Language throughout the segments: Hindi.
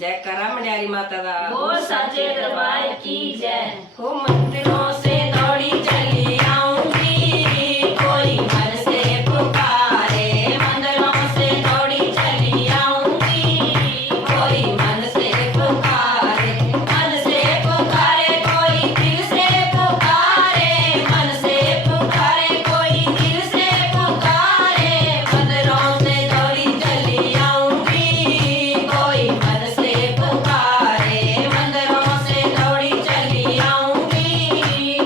जय करा मनियारी माता दा बोल साचे दरबार की जय। हो मंदिरों से दौड़ी चली आऊंगी कोई मन से पुकारे मंदिरों से दौड़ी चली आऊंगी कोई मन से पुकारे कोई दिल से पुकारे मन से पुकारे कोई दिल से पुकारे मंदिरों से दौड़ी चली आऊंगी कोई मन से पुकारे मंदिरों से दौड़ी चली आऊंगी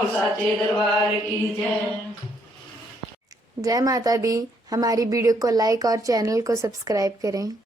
बोल साचे दरबार की जय। जय माता दी। हमारी वीडियो को लाइक और चैनल को सब्सक्राइब करें।